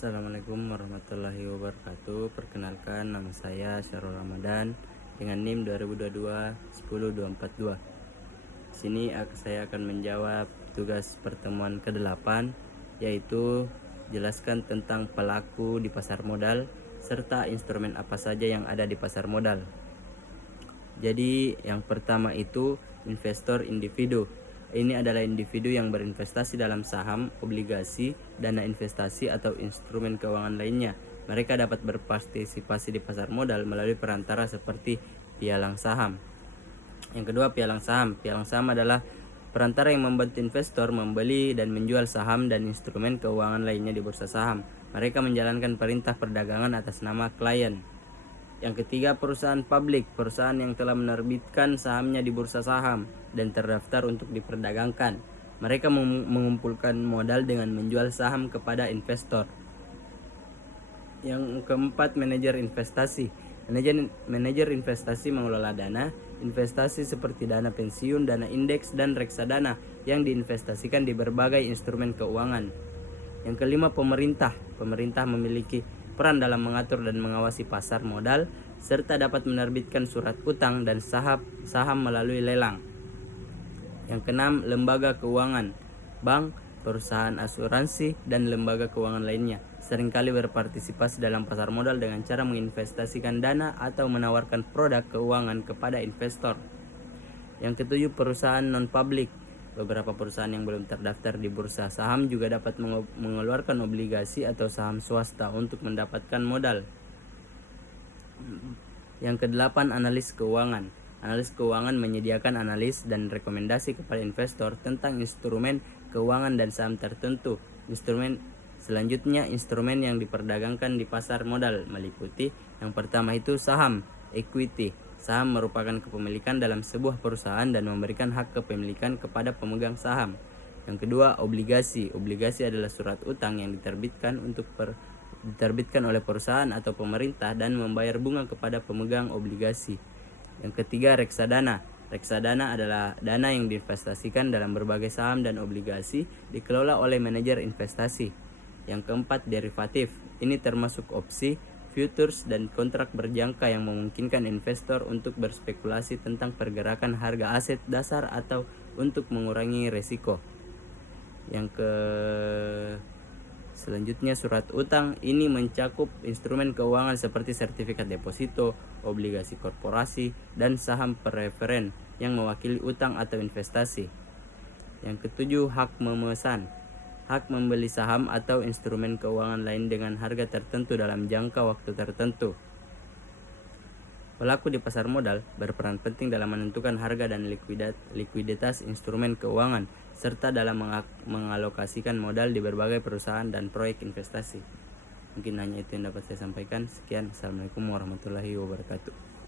Assalamualaikum warahmatullahi wabarakatuh. Perkenalkan, nama saya Syarul Ramadan dengan NIM 2022 10242. Di sini saya akan menjawab tugas pertemuan ke-8, yaitu jelaskan tentang pelaku di pasar modal serta instrumen apa saja yang ada di pasar modal. Jadi yang pertama itu investor individu. Ini adalah individu yang berinvestasi dalam saham, obligasi, dana investasi atau instrumen keuangan lainnya. Mereka dapat berpartisipasi di pasar modal melalui perantara seperti pialang saham. Yang kedua, pialang saham. Pialang saham adalah perantara yang membantu investor membeli dan menjual saham dan instrumen keuangan lainnya di bursa saham. Mereka menjalankan perintah perdagangan atas nama klien. Yang ketiga, perusahaan publik, perusahaan yang telah menerbitkan sahamnya di bursa saham dan terdaftar untuk diperdagangkan. Mereka mengumpulkan modal dengan menjual saham kepada investor. Yang keempat, manajer investasi. Manajer investasi mengelola dana investasi seperti dana pensiun, dana indeks, dan reksadana yang diinvestasikan di berbagai instrumen keuangan. Yang kelima, pemerintah. Pemerintah memiliki peran dalam mengatur dan mengawasi pasar modal serta dapat menerbitkan surat utang dan saham melalui lelang. Yang keenam, lembaga keuangan. Bank, perusahaan asuransi, dan lembaga keuangan lainnya seringkali berpartisipasi dalam pasar modal dengan cara menginvestasikan dana atau menawarkan produk keuangan kepada investor. Yang ketujuh, perusahaan non-publik. Beberapa perusahaan yang belum terdaftar di bursa saham juga dapat mengeluarkan obligasi atau saham swasta untuk mendapatkan modal. Yang kedelapan, analis keuangan. Analis keuangan menyediakan analis dan rekomendasi kepada investor tentang instrumen keuangan dan saham tertentu. Selanjutnya, instrumen yang diperdagangkan di pasar modal meliputi yang pertama itu saham, equity. Saham merupakan kepemilikan dalam sebuah perusahaan dan memberikan hak kepemilikan kepada pemegang saham. Yang kedua, obligasi. Obligasi adalah surat utang yang diterbitkan oleh perusahaan atau pemerintah dan membayar bunga kepada pemegang obligasi. Yang ketiga, reksadana. Reksadana adalah dana yang diinvestasikan dalam berbagai saham dan obligasi dikelola oleh manajer investasi. Yang keempat, derivatif. Ini termasuk opsi, futures, dan kontrak berjangka yang memungkinkan investor untuk berspekulasi tentang pergerakan harga aset dasar atau untuk mengurangi risiko. Selanjutnya, surat utang. Ini mencakup instrumen keuangan seperti sertifikat deposito, obligasi korporasi, dan saham preferen yang mewakili utang atau investasi. Yang ketujuh, hak memesan. Hak membeli saham atau instrumen keuangan lain dengan harga tertentu dalam jangka waktu tertentu. Pelaku di pasar modal berperan penting dalam menentukan harga dan likuiditas instrumen keuangan serta dalam mengalokasikan modal di berbagai perusahaan dan proyek investasi. Mungkin hanya itu yang dapat saya sampaikan. Sekian. Assalamualaikum warahmatullahi wabarakatuh.